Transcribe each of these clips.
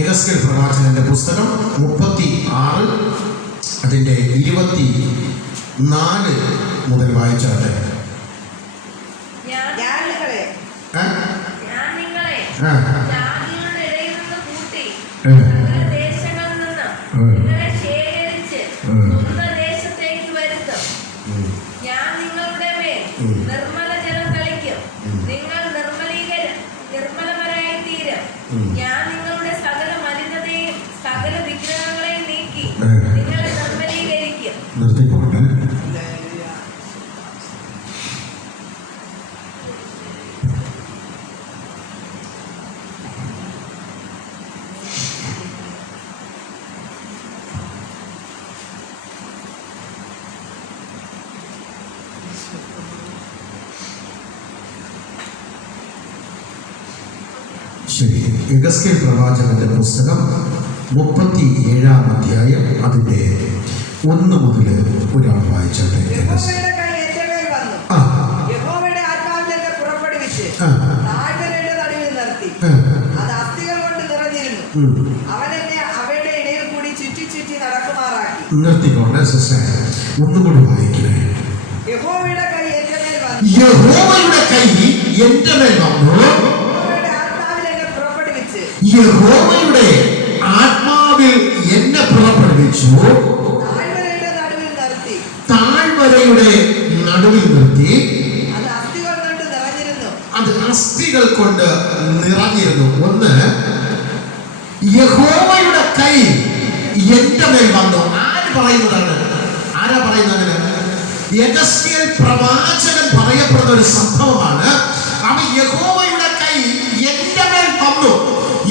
യെഹെസ്കേൽ പ്രവാചകന്റെ പുസ്തകം 36 അതിൻ്റെ 24 മുതൽ വായിച്ചാട്ടെ. ഞാൻ നിങ്ങളുടെ സകല മലിനതയും സകല വിഗ്രഹങ്ങളെയും നീക്കി നിങ്ങളെ നിർമ്മലീകരിക്കും. നിർത്തിക്കൊണ്ട് ശരി. യെഹെസ്കേൽ പ്രവാചകന്റെ പുസ്തകം 37 അധ്യായം അതിന്റെ 1 മുതൽ ഒരാൾ വായിച്ചാട്ടെ. നിർത്തിക്കൊണ്ട് ഒന്നുകൂടി വായിക്കണേ. യഹോവയുടെ കൈ എന്റെ മേൽ വന്നു, യഹോവയുടെ ആത്മാവിൽ എന്നെ പുറപ്പെടുവിച്ചു, താഴ്വരയുടെ നടുവിൽ നിർത്തി, അത് അസ്ഥികൾ കൊണ്ട് നിറഞ്ഞിരുന്നു. ഒന്ന്, യഹോവയുടെ കൈ എന്റെ മേൽ വന്നു. ആര് പറയുന്നതാണ്? ആരാ പറയുന്നത്? യെഹെസ്കേൽ പ്രവാചകൻ പറയപ്പെടുന്ന ഒരു സംഭവമാണ്. അവൻ യഹോവയുടെ കൈ എന്റെ മേൽ വന്നു.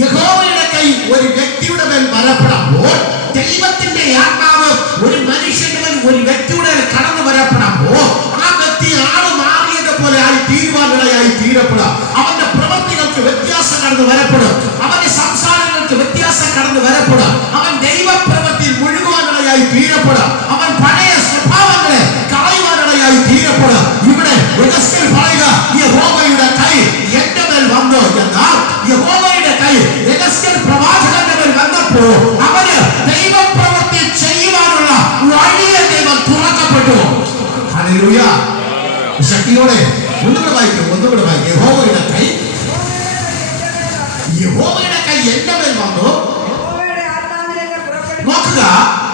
യഹോവയുടെ കൈ ഒരു വ്യക്തിയുടെ മേൽ വരപ്പെടുമ്പോൾ, ദൈവത്തിന്റെ ആത്മാവ് ഒരു മനുഷ്യന്റെ മേൽ ഒരു വ്യക്തിയുടെ മേൽ കടന്നു വരപ്പെടുമ്പോൾ, ആ വ്യക്തി ആള് മാറിയതുപോലെ ആയി തീരുവാനിടയായി തീരപ്പെടാം. അവന്റെ പ്രവൃത്തികൾക്ക് വ്യത്യാസം കടന്നു വരപ്പെടും, അവന്റെ സംസാരങ്ങൾക്ക് വ്യത്യാസം കടന്നു വരപ്പെടാം, അവൻ ദൈവപ്രവൃത്തിയിൽ മുഴുകുവാനിടയായി തീരപ്പെടാം, അവൻ പഴയ സ്വഭാവങ്ങളെ കളയുവാനിടയായി തീരപ്പെടാം. ഇവിടെ യെഹെസ്കേൽ പറയുക, യഹോവയുടെ കൈ എന്റെ മേൽ വന്നു എന്നാൽ യഹോവയുടെ കൈ യെഹെസ്കേൽ പ്രവാചകന്റെ മേൽ വന്നപ്പോൾ അവന് ദൈവപ്രവൃത്തി ചെയ്യുവാനുള്ള വഴിയെ ദൈവം തുറക്കപ്പെട്ടു. ഹല്ലേലൂയ. ശക്തിയോടെ ഒന്നുകൂടെ വായിക്കും. യഹോവയുടെ കൈ എന്റെ മേൽ വന്നു. നോക്കുക,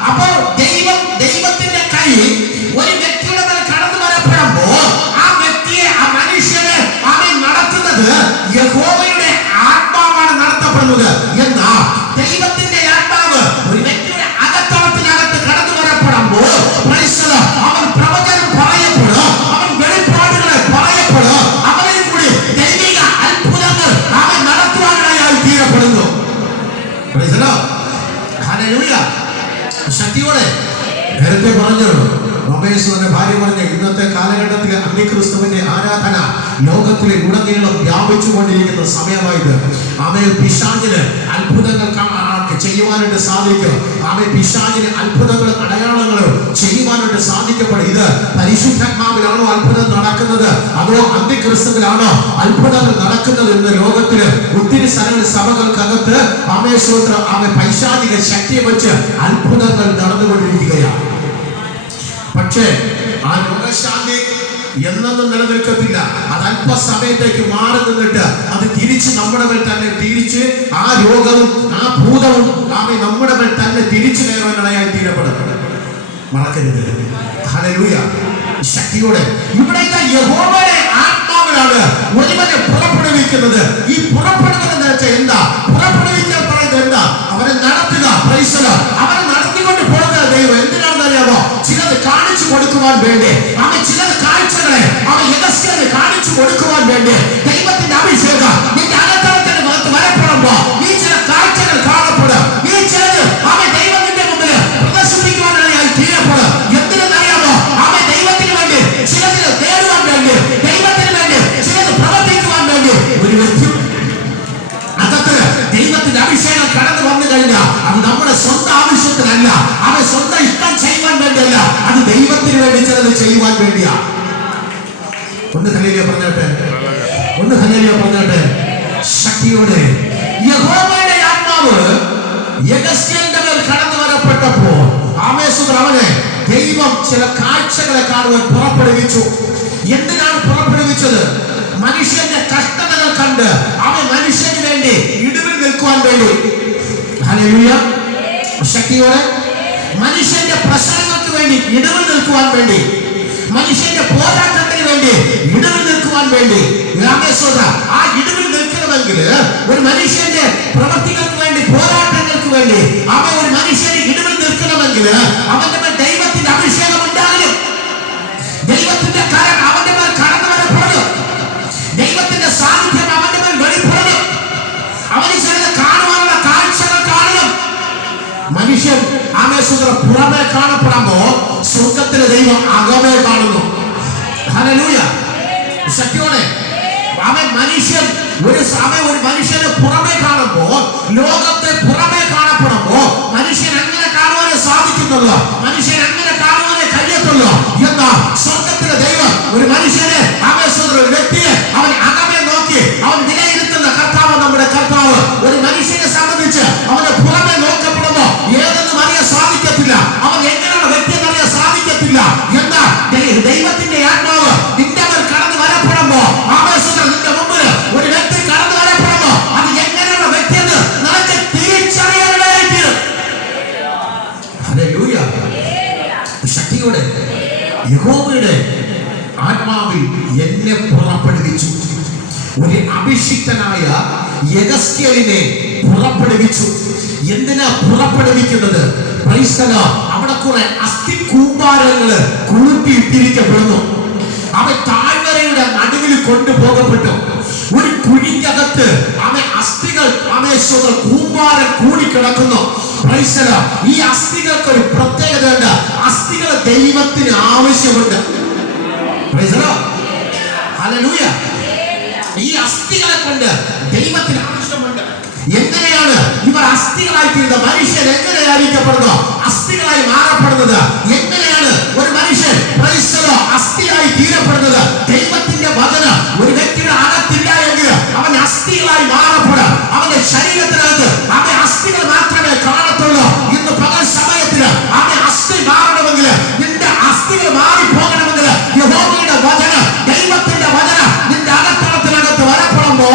അപ്പോൾ ദൈവത്തിന്റെ കൈ ഒരു വ്യക്തിയുടെ മേൽ കടന്നു വരപ്പെടുമ്പോൾ ആ വ്യക്തിയെ, ആ മനുഷ്യനെ അവൻ നടത്തുന്നത് യഹോവയുടെ ആത്മാവാണ് നടത്തപ്പെടുന്നത്. എന്നാ ദൈവത്തിന്റെ ആത്മാവ് ഒരു വ്യക്തിയുടെ അകത്തളത്തിനകത്ത് കടന്നു വരപ്പെടുമ്പോൾ അവൻ പ്രവചനം പറയപ്പെടും, അവൻ വെളിപ്പാടുകളെ പറയപ്പെടും, അവനിൽ കൂടി ദൈവിക അത്ഭുതങ്ങൾ അവൻ നടത്തുവാനായി തീരപ്പെടുന്നു. ശക്തിയോടെ നേരത്തെ പറഞ്ഞു, റോമേശ്വരന്റെ ഭാര്യ പറഞ്ഞ ഇന്നത്തെ കാലഘട്ടത്തിൽ അന്തിക്രിസ്തുവിന്റെ ആരാധന ലോകത്തിലെ ഉടനീളം വ്യാപിച്ചുകൊണ്ടിരിക്കുന്ന സമയമായത്. അവയെ പിശാചിന് അത്ഭുതങ്ങൾ ചെയ്യുവാനായിട്ട് സാധിക്കും. അവയെ പിശാചിന് അത്ഭുതങ്ങൾ അടയാളങ്ങൾ ചെയ്യുവാനായിട്ട് സാധിക്കപ്പെടും. ഇത് പരിശുദ്ധാത്മാവിലാണോ അത്ഭുതം നടക്കുന്നത്, അതോ അന്തിക്രിസ്തുവിലാണോ അത്ഭുതങ്ങൾ നടക്കുന്നത് എന്ന് ലോകത്തില് ഒത്തിരി സ്ഥലങ്ങളിൽ സഭകൾക്കകത്ത് പൈശാചിക ശക്തിയെ വെച്ച് അത്ഭുതങ്ങൾ നടന്നുകൊണ്ടിരിക്കുകയാണ്. പക്ഷേ ആ രോഗശാന്തി എന്നൊന്നും നിലനിൽക്കത്തില്ല. അത് അല്പസമയത്തേക്ക് മാറി നിന്നിട്ട് അത് തിരിച്ച് നമ്മുടെ മേൽ തന്നെ തിരിച്ച് ആ രോഗവും ആ ഭൂതവും നമ്മുടെ മേൽ തന്നെ തിരിച്ചു കയറാനായി തീരപ്പെടും. മറക്കരുത്. ഹല്ലേലൂയ. ശക്തിയോടെ ഇവിടെ യഹോവയുടെ ആത്മാവിലാണ് ഒരുവനെ പുറപ്പെടുവിക്കുന്നത്. ഈ പുറപ്പെടുന്നത് എന്ന് വെച്ചാൽ എന്താ? പുറപ്പെടുവിക്കാൻ പറയുന്നത് എന്താ? അവനെ നടത്തുക. അവനെ നടത്തിക്കൊണ്ട് പോകുക ദൈവം എന്തിനാണെന്ന് അറിയാമോ? ചിലത് കാണിച്ചു കൊടുക്കുവാൻ വേണ്ടി, അവൻ ചിലത് കാഴ്ചകളെ അവൻ യെഹെസ്കേലിന് കാണിച്ചു കൊടുക്കുവാൻ വേണ്ടി ദൈവത്തിന്റെ അഭിഷേകം നിന്റെ അകത്തളത്തിന് പുറത്ത് വരപ്പെടുമ്പോ നീ ചില കാഴ്ചകൾ കാണപ്പെടും. നീ ചിലത് അവൻ ദൈവത്തിന്റെ മുമ്പിൽ പ്രദർശിപ്പിക്കുവാനായി തീരപ്പെടും. എന്തിനെന്നറിയാമോ? അവൻ ദൈവത്തിന് വേണ്ടി ചിലതിന് നേടുവാൻ വേണ്ടി, ദൈവത്തിന് വേണ്ടി ചിലത് പ്രവർത്തിക്കുവാൻ വേണ്ടി ഒരു വ്യക്തി അകത്ത് ദൈവത്തിന്റെ അഭിഷേകം കടന്നു വന്നു കഴിഞ്ഞാൽ അത് നമ്മുടെ സ്വന്തം ആവശ്യത്തിനല്ല, അവൻ സ്വന്തം ഇഷ്ടം ചെയ്യുവാൻ വേണ്ടിയല്ല, അത് ദൈവത്തിന് വേണ്ടി ചിലത് ചെയ്യുവാൻ വേണ്ടിയാ. ഒന്ന് ഹല്ലേലൂയ പറഞ്ഞോട്ടെ. ശക്തിയോടെ യഹോവയുടെ ആത്മാവ് യഗസ്കേലിന്റെ മേൽ കടന്നു വരപ്പെട്ടപ്പോൾ അവനെ ദൈവം ചില കാഴ്ചകളെ കാണുവാൻ പുറപ്പെടുവിച്ചു. എന്തിനാണ് പുറപ്പെടുവിച്ചത്? മനുഷ്യന്റെ കഷ്ടതകൾ കണ്ട് അവൻ മനുഷ്യന് വേണ്ടി ഇടിവിൽ നിൽക്കുവാൻ വേണ്ടി. ഹല്ലേലൂയ. ശക്തിയോടെ മനുഷ്യന്റെ പ്രശ്നങ്ങൾക്ക് വേണ്ടി ഇടിവിൽ നിൽക്കുവാൻ വേണ്ടി, മനുഷ്യന്റെ പോരാട്ടത്തിന് വേണ്ടി ഇടിവിൽ നിൽക്കുവാൻ വേണ്ടി. ആ ഇടിവിൽ നിൽക്കണമെങ്കിൽ ഒരു മനുഷ്യന്റെ പ്രവൃത്തികൾക്ക് വേണ്ടി, പോരാട്ടങ്ങൾക്ക് വേണ്ടി, അവൻ ഒരു മനുഷ്യന് ഇടിവിൽ നിൽക്കണമെങ്കിൽ അവന്റെ മേൽ ദൈവത്തിന്റെ അഭിഷേകം ഉണ്ടാകണം. ദൈവത്തിന്റെ കരം അവന്റെ മേൽ കടന്നു വരപ്പെടണം. ദൈവത്തിന്റെ സാന്നിധ്യം അവന്റെ മേൽ വെളിപ്പെടണം. അവന് ചിലത് കാണുവാനുള്ള കാഴ്ചകൾ കാണണം. മനുഷ്യൻ പുറമെ കാണപ്പെടുമ്പോ സ്വർഗത്തിലെ ദൈവം അകമേ കാണുന്നു. ഹല്ലേലൂയ. ശക്തിയോടെ അവൻ മനുഷ്യൻ ഒരു മനുഷ്യനെ പുറമെ കാണുമ്പോ, ലോകത്തെ പുറമെ കാണപ്പെടുമ്പോ മനുഷ്യൻ അങ്ങനെ കാണുവാനേ സാധിക്കുന്നുള്ളൂ, മനുഷ്യൻ അങ്ങനെ കാണുവാനേ കഴിയത്തുള്ളൂ. എന്നാ സ്വർഗത്തിലെ ദൈവം ഒരു മനുഷ്യനെ ഒരു വ്യക്തിയെ അവൻ അകമേ നോക്കി അവൻ വിലയിരുത്തുന്ന കർത്താവ്, നമ്മുടെ കർത്താവ്. ഒരു മനുഷ്യനെ സംബന്ധിച്ച് അവന്റെ പുറമെ നോക്കപ്പെടുമ്പോ ഏതെന്നും അറിയാൻ സാധിക്കത്തില്ല, അവൻ എങ്ങനെയുള്ള വ്യക്തി എന്നറിയാൻ സാധിക്കത്തില്ല. എന്നാ ദൈവത്തിന്റെ ആത്മാവ് നിന്റെ മേൽ കടന്നു വരപ്പെടുമ്പോ, നിന്റെ മുമ്പിൽ ഒരു വ്യക്തി കടന്നു വരപ്പെടുമ്പോ അത് എങ്ങനെയുള്ള വ്യക്തി എന്ന് നിനക്ക് തിരിച്ചറിയാനായിട്ട്. ഹല്ലേലൂയ. ശക്തിയോടെ യഹോവയുടെ ആത്മാവിൽ എന്നെ പുറപ്പെടുവിച്ചു. ഒരു അഭിഷിക്തനായ യഗസ്കേലിനെ പുറപ്പെടുവിച്ചു. എന്തിനാ പുറപ്പെടുവിക്കുന്നത്? അവിടെ കുറെ അസ്ഥി കൂമ്പാരങ്ങള് കൂട്ടിയിട്ടിരിക്കപ്പെടുന്നു. അവൻ താഴ്വരയുടെ നടുവിൽ കൊണ്ടുപോകപ്പെട്ടു. ഒരു കുഴിക്കകത്ത് അവൻ അസ്ഥികൾ കൂമ്പാരം കൂടിക്കിടക്കുന്നു. ഈ അസ്ഥികൾക്ക് ഒരു പ്രത്യേകതയുണ്ട്. അസ്ഥികൾ ദൈവത്തിന് ആവശ്യമുണ്ട്. ഹല്ലേലൂയ. ഈ അസ്ഥികളെ കൊണ്ട് ദൈവത്തിന് ആവശ്യമുണ്ട്. എങ്ങനെയാണ് ഇവർ അസ്ഥികളായി തീരുന്നത്? മനുഷ്യൻ എങ്ങനെയായിരിക്കപ്പെടുന്നു? അസ്ഥികളായി മാറപ്പെടുന്നത് എങ്ങനെയാണ്? ഒരു മനുഷ്യൻ അസ്ഥിയായി തീരപ്പെടുന്നത് ദൈവത്തിന്റെ വചനം ഒരു വ്യക്തിയുടെ അകത്തില്ല എങ്കിൽ അവൻ അസ്ഥികളായി മാറപ്പെടും. അവന്റെ ശരീരത്തിനകത്ത് അവന്റെ അസ്ഥികൾ മാത്രമേ കാണത്തുള്ളൂ. ഇന്ന് പകൽ സമയത്തിന് അവന്റെ അസ്ഥി മാറണമെങ്കിൽ, നിന്റെ അസ്ഥികൾ മാറിപ്പോകണമെങ്കിൽ യഹോവയുടെ വചനം, ദൈവത്തിന്റെ വചനം നിന്റെ അകത്തളത്തിനകത്ത് വരപ്പെടുമ്പോ,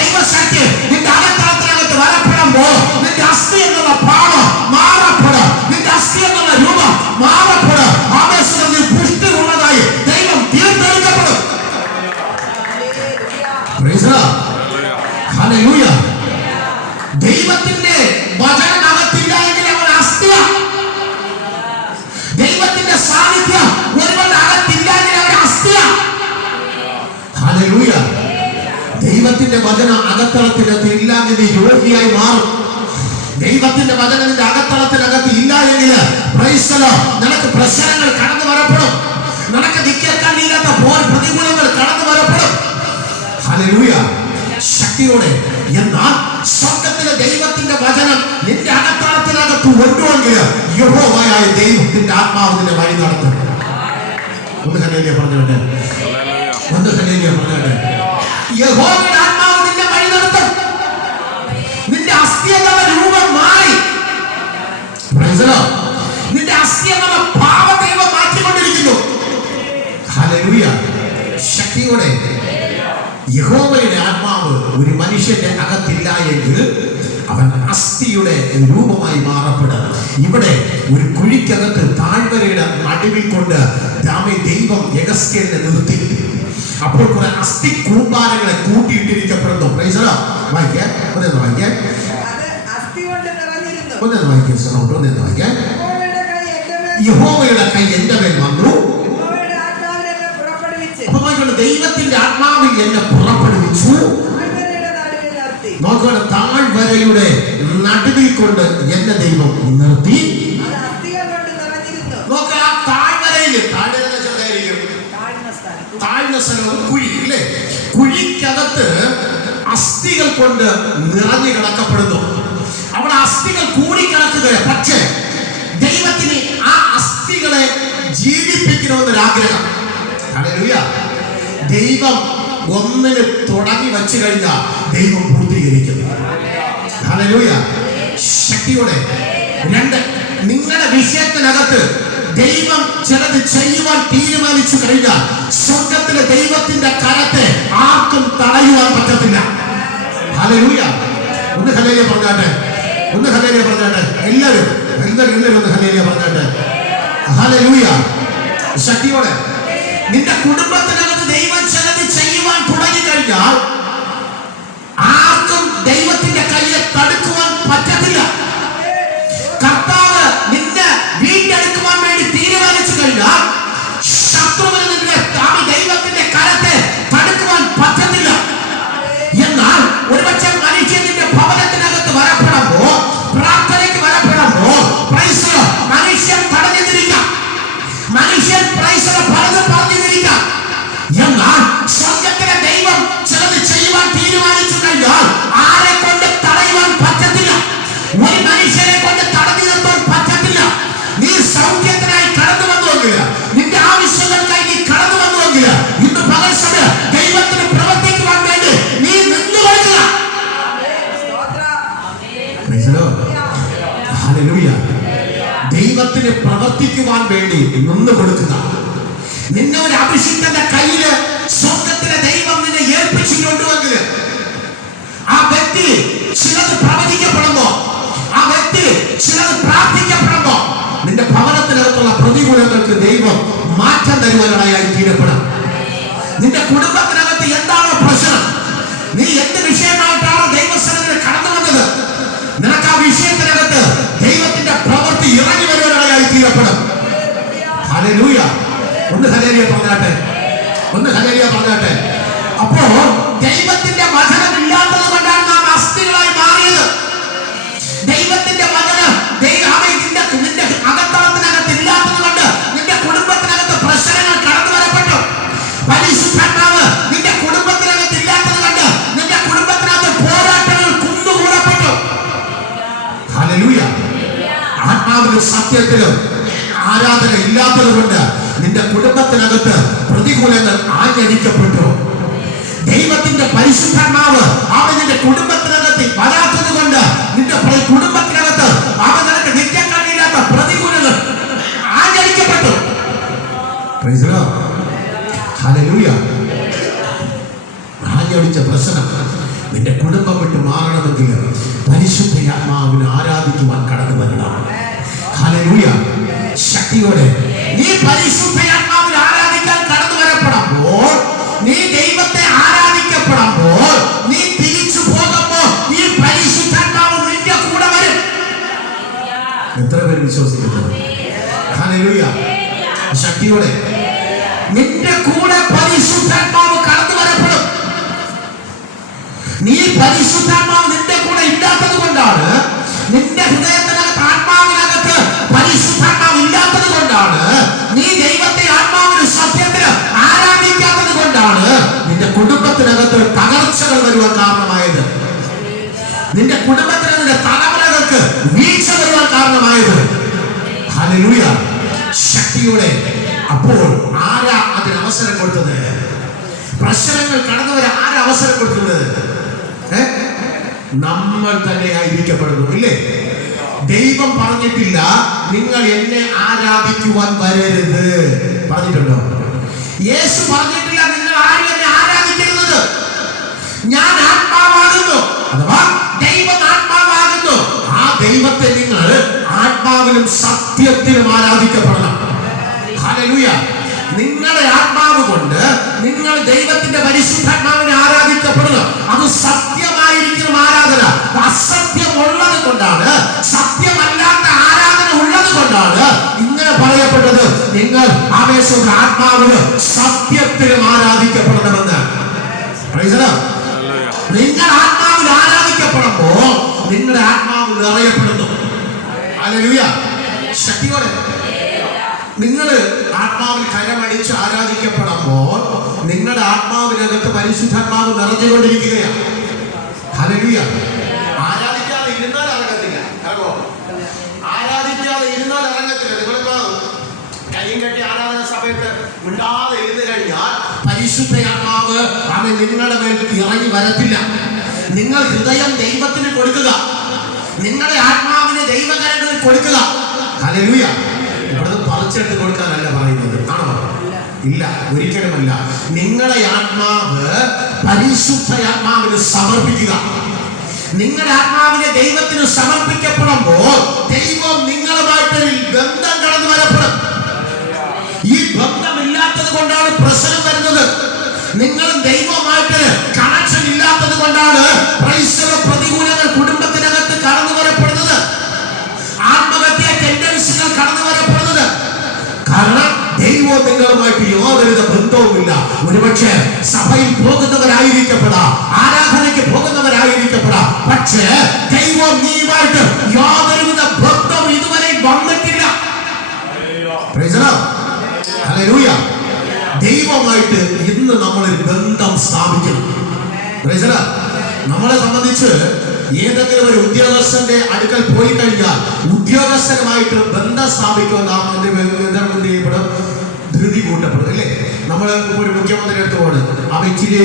ദൈവശക്തി നിന്റെ അകത്തളത്തിനകത്ത് വരപ്പെടുമ്പോ നിന്റെ അസ്ഥി എന്നുള്ള ഭാവം മാറപ്പെടും. നിന്റെ അസ്ഥി എന്നുള്ള രൂപം മാറപ്പെടും. ആവേശത്തിൽ പുഷ്ടി ഉള്ളതായി ദൈവം തീർത്തെടുക്കപ്പെടും. ഹല്ലേലൂയ. ദൈവത്തിന്റെ വചനം അകത്തില്ല എങ്കിൽ അവൻ അസ്ഥിയ. ദൈവത്തിന്റെ സാന്നിധ്യം ഒരുവന്റെ അകത്തില്ല എങ്കിൽ അവൻ അസ്ഥിയ. ഹല്ലേലൂയ. ദൈവത്തിന്റെ വചനം അകത്തളത്തിനകത്ത് ഇല്ലെങ്കിൽ രോഗിയായി മാറും. ദൈവത്തിന്റെ വചനത്തിന്റെ അകത്തളത്തിനകത്ത് ഇല്ല എങ്കിൽ നിനക്ക് പ്രശ്നങ്ങൾ കടന്നു വരപ്പെടും. നിനക്ക് നിൽക്കാൻ ഇല്ലാത്ത പ്രതികൂലങ്ങൾ കടന്നു വരപ്പെടും. ഹല്ലേലൂയ. ശക്തിയോടെ. എന്നാൽ സ്വർഗത്തിലെ ദൈവത്തിന്റെ വചനം നിന്റെ അകത്തളത്തിനകത്ത് കൊണ്ടുവെങ്കിൽ യഹോവയായ ദൈവത്തിന്റെ ആത്മാവ് നിന്നെ വഴി നടത്തും. ഒന്ന് ഹല്ലേലൂയ പറഞ്ഞോട്ടെ. ഒന്ന് ഹല്ലേലൂയ പറഞ്ഞോട്ടെ. യഹോവയുടെ ആത്മാവ് നിന്നെ വഴി നടത്തും. നിന്റെ അസ്ഥി എന്നുള്ള രൂപം മാറി. നിന്റെ അസ്ഥി എന്നുള്ള ഭാവം ദൈവം മാറ്റിക്കൊണ്ടിരിക്കുന്നു. ഹല്ലേലൂയ. ശക്തിയോടെ യഹോവയുടെ ആത്മാവ് ഒരു മനുഷ്യന്റെ അകത്തില്ല എങ്കിൽ അവൻ അസ്ഥിയുടെ രൂപമായി മാറപ്പെടും. ഇവിടെ ഒരു കുഴിക്കകത്ത് താഴ്വരയുടെ നടുവിൽ കൊണ്ട് ദൈവം യഗസ്കേലിനെ നിർത്തി. അപ്പോൾ കുറെ അസ്ഥി കൂമ്പാരങ്ങളെ കൂട്ടിയിട്ടിരിക്കപ്പെടുന്നു. വായിക്കാൻ യഹോവയുടെ കൈ എന്റെ മേൽ വന്നു. ദൈവത്തിന്റെ ആത്മാവിൽ എന്നെ പുറപ്പെടുവിച്ചു. നോക്കുക, താഴ്വരയുടെ നടുവിൽ കൊണ്ട് എന്നെ ദൈവം നിർത്തി. നോക്കുക, ആ താഴ്വരയിൽ താഴ്ന്ന സ്ഥലം കുഴി അല്ലേ? കുഴിക്കകത്ത് അസ്ഥികൾ കൊണ്ട് നിറഞ്ഞു കിടക്കപ്പെടുന്നു. അവിടെ അസ്ഥികൾ കൂടിക്കിടക്കുകയാണ്. പക്ഷേ ദൈവത്തിന് ആ അസ്ഥികളെ ജീവിപ്പിക്കണമെന്നൊരാഗ്രഹം. ഹല്ലേലൂയ. ദൈവം ഒന്നിന് തുടങ്ങി വച്ചു കഴിഞ്ഞാൽ ദൈവം പൂർത്തീകരിക്കും. ഹല്ലേലൂയ. ശക്തി ശക്തിയോടെ. 2, നിങ്ങളുടെ വിഷയത്തിനകത്ത് ദൈവം ചിലത് ചെയ്യുവാൻ തീരുമാനിച്ചു കഴിഞ്ഞാൽ സ്വർഗത്തിലെ ദൈവത്തിന്റെ കരത്തെ ആർക്കും തടയുവാൻ പറ്റത്തില്ല. ഹല്ലേലൂയ. ഒന്ന് ഹല്ലേലൂയ പറഞ്ഞാട്ടെ, ഒന്ന് ഹല്ലേലൂയ പറഞ്ഞാട്ടെ. എല്ലാവരും ഒന്ന് ഹല്ലേലൂയ പറഞ്ഞാട്ടെ. ഹല്ലേലൂയ. ശക്തിയോടെ. നിന്റെ കുടുംബത്തിനകത്ത് ദൈവം ചിലത് ചെയ്യുവാൻ തുടങ്ങി കഴിഞ്ഞാൽ ആർക്കും ദൈവത്തിന്റെ കയ്യെ തടുക്കുവാൻ പറ്റത്തില്ല. കർത്താവ് നിന്നെ വീണ്ടെടുക്കുവാൻ വേണ്ടി തീരുമാനിച്ചു കഴിഞ്ഞാൽ ശത്രുവിന് നിന്റെ ദൈവത്തിന്റെ കരത്തെ തടുക്കുവാൻ പറ്റത്തില്ല. എന്നാൽ ഒരുപക്ഷെ മനുഷ്യൻ നിന്റെ ഭവനത്തിനകത്ത് വരപ്പെടുമ്പോ, പ്രാർത്ഥനയ്ക്ക് വരപ്പെടുമ്പോ മനുഷ്യൻ തടഞ്ഞിരിക്കാം, മനുഷ്യൻ പലതും പറഞ്ഞിരിക്കാം. എന്നാൽ സ്വർഗത്തിലെ ദൈവം ചിലത് ചെയ്യുവാൻ തീരുമാനിച്ചു കഴിഞ്ഞാൽ ആരെ കൊണ്ട് തടയുവാൻ പറ്റത്തില്ല. ഒരു മനുഷ്യനെ കൊണ്ട് തടഞ്ഞു നിർത്താൻ പറ്റത്തില്ല. നീ സൗഖ്യത്തിനായി കടന്നു വന്നുവെങ്കില്, നിന്റെ ആവശ്യങ്ങൾക്കായി നീ കടന്നു വന്നുവെങ്കില്, ഇന്ന് പകൽ സമയം ദൈവത്തിന് പ്രവർത്തിക്കുവാൻ വേണ്ടി നീ നിന്നു കൊടുക്കുക. ഹല്ലേലൂയ. ദൈവത്തിന് പ്രവർത്തിക്കുവാൻ വേണ്ടി നിന്ന് കൊടുക്കുക. നിന്നെ ഒരു അഭിഷിക്തന്റെ കയ്യില് സ്വർഗത്തിലെ ദൈവം നിന്നെ ഏൽപ്പിച്ചിട്ടുണ്ടെങ്കിൽ ആ വ്യക്തി ചിലത് പ്രവചിക്കപ്പെടുമ്പോ, ആ വ്യക്തി ചിലത് പ്രാർത്ഥിക്കപ്പെടുമ്പോ നിന്റെ ഭവനത്തിനകത്തുള്ള പ്രതികൂലങ്ങൾക്ക് ദൈവം മാറ്റം തരുവാനായി തീരപ്പെടാം. നിന്റെ കുടുംബത്തിനകത്ത് എന്താണോ പ്രശ്നം, നീ എന്ത് വിഷയമായിട്ടാണോ ദൈവസ്ഥലത്തിൽ കടന്നു വന്നത്, നിനക്ക് ആ വിഷയത്തിനകത്ത് ദൈവത്തിന്റെ പ്രവൃത്തി ഇറങ്ങി വരുവാനായി തീരപ്പെടും. ഹല്ലേലൂയ. ഒന്ന് ഹല്ലേലൂയ പറഞ്ഞാട്ടെ, ഒന്ന് ഹല്ലേലൂയ പറഞ്ഞാട്ടെ. അപ്പോ ദൈവത്തിന്റെ വചനം ഇല്ലാത്തത് കൊണ്ടാണ് നാം അസ്ഥികളായി മാറിയത്. ദൈവത്തിന്റെ വചനം നിന്റെ അകത്തളത്തിനകത്ത് ഇല്ലാത്തത് കൊണ്ട് നിന്റെ കുടുംബത്തിനകത്ത് പ്രശ്നങ്ങൾ കടന്നു വരപ്പെട്ടു. പരിശുദ്ധാത്മാവ് നിന്റെ കുടുംബത്തിനകത്ത് ഇല്ലാത്തത് കൊണ്ട് നിന്റെ കുടുംബത്തിനകത്ത് പോരാട്ടങ്ങൾ കുന്നുകൂടപ്പെട്ടു. ഹല്ലേലൂയ. ആത്മാവിലും സത്യത്തിലും ആരാധന ഇല്ലാത്തത് കൊണ്ട് നിന്റെ കുടുംബത്തിനകത്ത് പ്രതികൂലങ്ങൾ ആഞ്ഞടിക്കപ്പെട്ടു. ദൈവത്തിന്റെ പരിശുദ്ധാത്മാവ് അവൻ നിന്റെ കുടുംബത്തിനകത്ത് വരാത്തത് കൊണ്ട് നിന്റെ കുടുംബത്തിനകത്ത് അവൻ നിനക്ക് നിൽക്കാൻ കഴിയില്ലാത്ത പ്രതികൂലങ്ങൾ ആഞ്ഞടിക്കപ്പെട്ടു. ഹല്ലേലൂയ. ആഞ്ഞടിച്ച പ്രശ്നം നിന്റെ കുടുംബം വിട്ട് മാറണമെങ്കിൽ പരിശുദ്ധ ആത്മാവിനെ ആരാധിക്കുവാൻ കടന്നു വരണം. ഹല്ലേലൂയ. ശക്തിയോടെ നീ പരിശുദ്ധ ആത്മാവിനെ ആരാധിക്കാൻ കടന്നു വരപ്പെടുമ്പോൾ, നീ ദൈവത്തെ ആരാധിക്കപ്പെടുമ്പോൾ, നീ തിരിച്ചു പോകുമ്പോൾ ഈ പരിശുദ്ധാത്മാവ് നിന്റെ കൂടെ വരും. എത്ര പേര് വിശ്വസിക്കുന്നത്? ഹല്ലേലൂയ. ശക്തിയോടെ നിന്റെ കൂടെ പരിശുദ്ധാത്മാവ് കടന്നു വരപ്പെടും. നീ പരിശുദ്ധാത്മാവ് നിന്റെ കൂടെ ഇല്ലാത്തത് കൊണ്ടാണ്, നിന്റെ ഹൃദയത്തിനകത്ത് ആത്മാവിനകത്ത് പരിശുദ്ധാത്മാവ് ഇല്ലാത്തത് കൊണ്ടാണ്, നീ ദൈവത്തെ ആത്മാവിന് സത്യത്തിന് ആരാധിക്കാത്തത് കൊണ്ടാണ് നിന്റെ കുടുംബത്തിനകത്ത് തകർച്ചകൾ വരുവാൻ കാരണമായത്. നിന്റെ കുടുംബത്തിനകത്ത് തലമുറകൾക്ക് വീഴ്ച വരുവാൻ കാരണമായത്. ഹല്ലേലൂയ. ശക്തിയോടെ. അപ്പോൾ ആരാ അതിന് അവസരം കൊടുത്തത്? പ്രശ്നങ്ങൾ കടന്നവരെ ആരാ അവസരം കൊടുക്കുന്നത്? നമ്മൾ തന്നെ ആയിരിക്കപ്പെടുന്നു, ഇല്ലേ? ദൈവം പറഞ്ഞിട്ടില്ല നിങ്ങൾ എന്നെ ആരാധിക്കുവാൻ വരരുത്, പറഞ്ഞിട്ടുണ്ടോ? യേശു പറഞ്ഞിട്ടില്ല നിങ്ങൾ ആരും എന്നെ ആരാധിക്കരുത്. ഞാൻ ആത്മാവാകുന്നു, അഥവാ ദൈവം ആത്മാവാകുന്നു. ആ ദൈവത്തെ നിങ്ങൾ ആത്മാവിലും സത്യത്തിലും ആരാധിക്കപ്പെടണം. ഹല്ലേലൂയ. നിങ്ങളുടെ ആത്മാവ് കൊണ്ട് നിങ്ങൾ ദൈവത്തിന്റെ പരിശുദ്ധാത്മാവിനെ ആരാധിക്കപ്പെടുക. അത് സത്യമായിരിക്കും ആരാധന. അസത്യം ഉള്ളത് കൊണ്ടാണ്, സത്യമല്ലാത്ത ആരാധന ഉള്ളത് കൊണ്ടാണ് ഇങ്ങനെ പറയപ്പെട്ടത്. നിങ്ങൾ ആവേശം ആത്മാവിന് സത്യത്തിലും ആരാധിക്കപ്പെടണമെന്ന്. നിങ്ങൾ ആത്മാവിൽ ആരാധിക്കപ്പെടുമ്പോ നിങ്ങളുടെ ആത്മാവ് നിറയപ്പെടുന്നു. ഹല്ലേലൂയ. ശക്തിയോടെ നിങ്ങൾ ആത്മാവിൽ കരമടിച്ച് ആരാധിക്കപ്പെടുമ്പോൾ നിങ്ങളുടെ ആത്മാവിനകത്ത് പരിശുദ്ധാത്മാവ് നിറഞ്ഞുകൊണ്ടിരിക്കുകയാണ്. ഹല്ലേലൂയ. ആരാധിക്കാതെ ഇരുന്നാൽ ഇറങ്ങത്തില്ല. ആരാധിക്കാതെ ഇരുന്നാൽ ഇറങ്ങത്തില്ല. നിങ്ങളിപ്പോ കയ്യും കെട്ടി ആരാധന സമയത്ത് മിണ്ടാതെ ഇരുന്ന് കഴിഞ്ഞാൽ പരിശുദ്ധ ആത്മാവ് അവൻ നിങ്ങളുടെ മേൽ ഇറങ്ങി വരത്തില്ല. നിങ്ങൾ ഹൃദയം ദൈവത്തിന് കൊടുക്കുക. നിങ്ങളുടെ ആത്മാവിനെ ദൈവകരങ്ങളിൽ കൊടുക്കുക. ഹല്ലേലൂയ. ഇവിടുന്ന് പറിച്ചെടുത്ത് കൊടുക്കാനല്ല പറയുന്നത്, ആണോ? ഇല്ല, ഒരിക്കലുമല്ല. നിങ്ങളുടെ ആത്മാവ് പരിശുദ്ധ ആത്മാവിന് സമർപ്പിക്കുക. നിങ്ങളുടെ ആത്മാവിനെ ദൈവത്തിന് സമർപ്പിക്കപ്പെടുമ്പോൾ ദൈവം നിങ്ങളുമായിട്ടൊരു ബന്ധം കടന്നു വരപ്പെടും. ഈ ബന്ധമില്ലാത്തത് കൊണ്ടാണ് പ്രശ്നം വരുന്നത്. നിങ്ങളും ദൈവമായിട്ട് കണക്ഷൻ ഇല്ലാത്തത് കൊണ്ടാണ് പ്രതികൂലങ്ങൾ കുടുംബത്തിനകത്ത് കടന്നു വരപ്പെടുന്നത്. ആത്മഹത്യ ടെൻഡൻസികൾ കടന്നു വരപ്പെടുന്നത്. കാരണം ദൈവം നിങ്ങളുമായിട്ട് യാതൊരു ബന്ധവുമില്ല. ഒരുപക്ഷെ സഭയിൽ പോകുന്നവരായിരിക്കപ്പെടാം, ആരാധനയ്ക്ക് പോകുന്നവരായിരിക്കപ്പെടാം, പക്ഷേ ദൈവം നീയുമായിട്ട് യാതൊരുവിധ ബന്ധം ഇതുവരെ വന്നിട്ടില്ല. Price the lord. ഹല്ലേലൂയ. ദൈവമായിട്ട് ഇന്ന് നമ്മളൊരു ബന്ധം സ്ഥാപിക്കണം. Price the Lord. നമ്മളെ സംബന്ധിച്ച് ഏതെങ്കിലും ഒരു ഉദ്യോഗസ്ഥന്റെ അടുക്കൽ പോയി കഴിഞ്ഞാൽ ഉദ്യോഗസ്ഥനുമായിട്ട് ബന്ധം സ്ഥാപിക്കുക നാം എന്ത് ചെയ്യപ്പെടും? ധൃതി കൂട്ടപ്പെടും, അല്ലേ? നമ്മൾ ഒരു മുഖ്യമന്ത്രി എടുത്തുകൊണ്ട് ആ വ്യക്തിയെ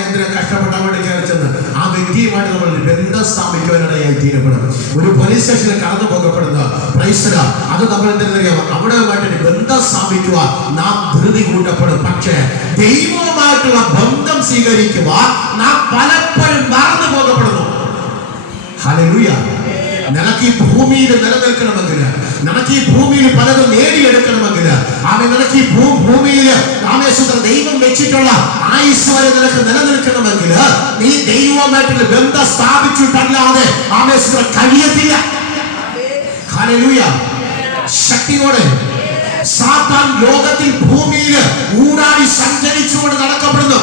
എന്തിനെ കഷ്ടപ്പെടാൻ വേണ്ടി കയറിച്ചെന്ന് ആ വ്യക്തിയുമായിട്ട് നമ്മൾ ബന്ധം സ്ഥാപിക്കുവാനിടയായി തീരപ്പെടും. ഒരു പോലീസ് സ്റ്റേഷനിൽ കടന്നു പോകപ്പെടുന്ന പ്രൈസ് അത് നമ്മൾ എന്തെന്നറിയാം, അവിടെയുമായിട്ടൊരു ബന്ധം സ്ഥാപിക്കുവാൻ നാം ധൃതി കൂട്ടപ്പെടും. പക്ഷേ ദൈവവുമായിട്ടുള്ള ബന്ധം സ്വീകരിക്കുവാൻ നാം പലപ്പോഴും മറന്നു പോകപ്പെടുന്നു. ഹല്ലേലൂയ. നിനക്ക് ഈ ഭൂമിയിൽ നിലനിൽക്കണമെങ്കിൽ, നിനക്ക് ഈ ഭൂമിയിൽ പലതും നേടിയെടുക്കണമെങ്കിൽ, നിനക്ക് ഈ ഭൂമിയിൽ ദൈവം വെച്ചിട്ടുള്ള ആയുസ് വരെ നിനക്ക് നിലനിൽക്കണമെങ്കിൽ നീ ദൈവവുമായിട്ടുള്ള ബന്ധം സ്ഥാപിച്ചിട്ടല്ലാതെ കഴിയത്തില്ല. ഹല്ലേലൂയ. ശക്തിയോടെ സാത്താൻ ലോകത്തിൽ ഭൂമിയിൽ ഊടാടി സഞ്ചരിച്ചുകൊണ്ട് നടക്കപ്പെടുന്നു.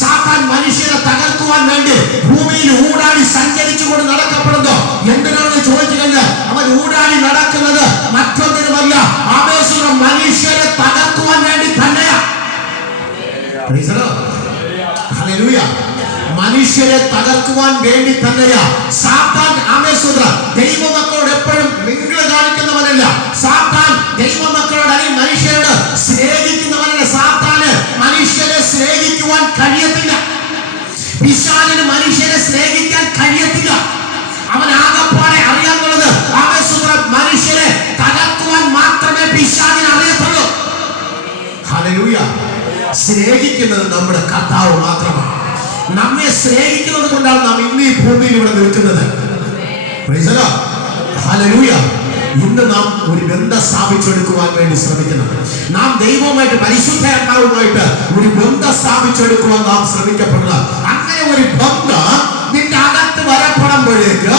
സാത്താൻ മനുഷ്യരെ തകർക്കുവാൻ വേണ്ടി ഭൂമിയിൽ ഊടാടി സഞ്ചരിച്ചുകൊണ്ട് നടക്കപ്പെടുന്നു. എന്തിനാണെന്ന് ചോദിച്ചു കഴിഞ്ഞാൽ അവൻ ഊടാടി നടക്കുന്നത് മറ്റൊന്നിനുമല്ല, മനുഷ്യരെ തകർക്കുവാൻ വേണ്ടി തന്നെയാണ്. മനുഷ്യരെ തകർക്കുവാൻ വേണ്ടി തന്നെയാ സാത്താൻ ദൈവമക്കളോട് എപ്പോഴും മിങ്കിള് കാണിക്കുന്നവനല്ല. സാത്താൻ ദൈവമക്കളോട് അല്ലെങ്കിൽ മനുഷ്യരോട് സ്നേഹിക്കുന്നവനല്ല. സാത്താന് മനുഷ്യരെ സ്നേഹിക്കുവാൻ കഴിയത്തില്ല. പിശാചിന് മനുഷ്യരെ സ്നേഹിക്കാൻ കഴിയത്തില്ല. അവൻ ആകപ്പാടെ അറിയാന്നുള്ളത് മനുഷ്യരെ തകർക്കുവാൻ മാത്രമേ പിശാചിന് അറിയത്തുള്ളൂ. ഹല്ലേലൂയ. സ്നേഹിക്കുന്നത് നമ്മുടെ കർത്താവ് മാത്രമാണ്. നമ്മെ സ്നേഹിക്കുന്നത് കൊണ്ടാണ് നാം ഇന്ന് ഈ ഭൂമിയിൽ ഇവിടെ നിൽക്കുന്നത്. Price the lord. ഹല്ലേലൂയ. ഇന്ന് നാം ഒരു ബന്ധം സ്ഥാപിച്ചെടുക്കുവാൻ വേണ്ടി ശ്രമിക്കണം. നാം ദൈവവുമായിട്ട് പരിശുദ്ധാത്മാവുമായിട്ട് ഒരു ബന്ധം സ്ഥാപിച്ചെടുക്കുവാൻ നാം ശ്രമിക്കപ്പെടുന്നത്. അങ്ങനെ ഒരു ബന്ധം നിന്റെ അകത്ത് വരപ്പെടുമ്പോഴേക്ക്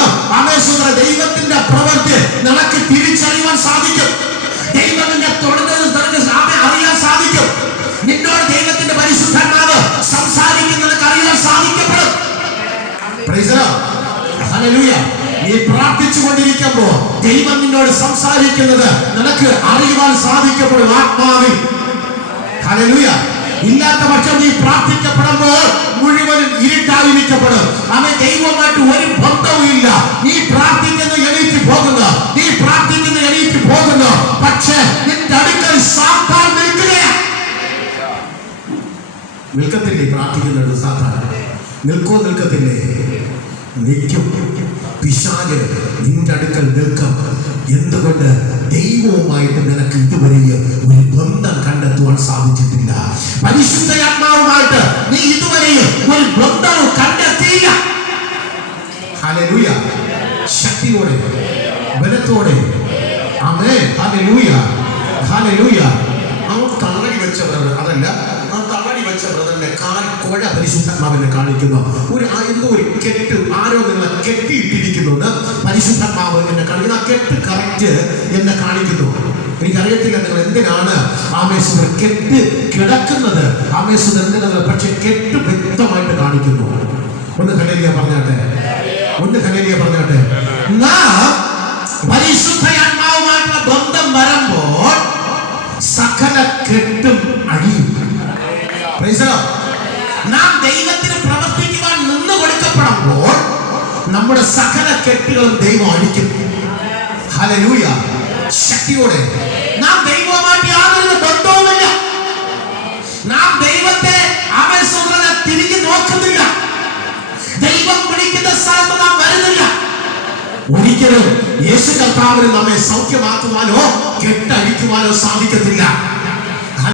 ദൈവത്തിന്റെ പ്രവൃത്തി നിനക്ക് തിരിച്ചറിയുവാൻ സാധിക്കും. ദൈവത്തിന്റെ തൊടുന്നത് നിനക്ക് അറിയാൻ സാധിക്കും. നിന്നോട് ദൈവത്തിന്റെ പരിശുദ്ധാത്മാവ് സംസാരിക്കുന്നത് അറിയാൻ സാധിക്കപ്പെടും. Praise the lord. ഹല്ലേലൂയ. നീ പ്രാർത്ഥിച്ചുകൊണ്ടിരിക്കുമ്പോ ദൈവം നിന്നോട് സംസാരിക്കുന്നത് നിനക്ക് അറിയുവാൻ സാധിക്കപ്പെടും ആത്മാവിൽ. ഹല്ലേലൂയ. ഇല്ലാത്ത പക്ഷം നീ പ്രാർത്ഥിക്കപ്പെടുമ്പോൾ മുഴുവനും ഇരുട്ടായിരിക്കപ്പെടും. അവൻ ദൈവമായിട്ട് ഒരു ബന്ധവും ഇല്ല. നീ പ്രാർത്ഥിക്കുന്ന എണീറ്റ് പോകുന്നു, നീ പ്രാർത്ഥിക്കുന്ന എണീറ്റ് പോകുന്നു, പക്ഷേ നിന്റെ അടുക്കൽ സാത്താൻ നിൽക്കുകയാണ്. നിൽക്കത്തില്ലേ? പ്രാർത്ഥിക്കുന്നുണ്ട് സാത്താൻ. നിൽക്കത്തില്ലേ? നിൽക്കും. പിശാച് നിന്റെ അടുക്കൽ നിൽക്കും. എന്തുകൊണ്ട്? ദൈവവുമായിട്ട് നിനക്ക് ഇതുവരെ ഒരു ബന്ധം കണ്ടെത്തുവാൻ സാധിച്ചിട്ടില്ല. പരിശുദ്ധാത്മാവുമായിട്ട് നീ ഇതുവരെയും ഒരു ബന്ധവും കണ്ടെത്തിയില്ല. ഹല്ലേലൂയ. ശക്തിയോടെ ബലത്തോടെ ആമേൻ. ഹല്ലേലൂയ. ഹല്ലേലൂയ. അവൻ തള്ളി വെച്ചവർ അതല്ല, ആ തള്ളി വെച്ച ബ്രദറിന്റെ കാൽ കുഴ പരിശുദ്ധാത്മാവിനെ കാണിക്കുന്നു. എന്തോ ഒരു കെട്ട് ആരോ നിങ്ങളെ കെട്ടിയിട്ടിരിക്കുന്നുണ്ട്. പരിശുദ്ധാത്മാവ് എന്നെ കാണിക്കുന്നു. ആ കെട്ട് കറക്റ്റ് എന്നെ കാണിക്കുന്നു. എനിക്കറിയത്തില്ല നിങ്ങൾ എന്തിനാണ് ആമേശ്വർ കെട്ട് കിടക്കുന്നത്, ആമേശ്വർ എന്തിനാണ്, പക്ഷെ കെട്ട് വ്യക്തമായിട്ട് കാണിക്കുന്നു. ഒന്ന് ഹല്ലേലൂയ പറഞ്ഞാട്ടെ, ഒന്ന് ഹല്ലേലൂയ പറഞ്ഞാട്ടെ. നാം പരിശുദ്ധാത്മാവുമായിട്ടുള്ള ബന്ധം വരുമ്പോൾ സകല കെട്ടും അഴിയും. Price the Lord. നാം ദൈവത്തിന് പ്രവർത്തിക്കുവാൻ നിന്ന് കൊടുക്കപ്പെടുമ്പോൾ നമ്മുടെ സകല കെട്ടുകളും ദൈവം അഴിക്കും. ഹല്ലേലൂയ. ശക്തിയോടെ നാം ദൈവവുമായിട്ട് യാതൊരു ബന്ധവുമില്ല. നാം ദൈവത്തെ തിരിഞ്ഞു നോക്കുന്നില്ല. ദൈവം വിളിക്കുന്ന സ്ഥലത്ത് നാം വരുന്നില്ല. ഒരിക്കലും യേശു കർത്താവിന് നമ്മെ സൗഖ്യമാക്കുവാനോ കെട്ടഴിക്കുവാനോ സാധിക്കത്തില്ല.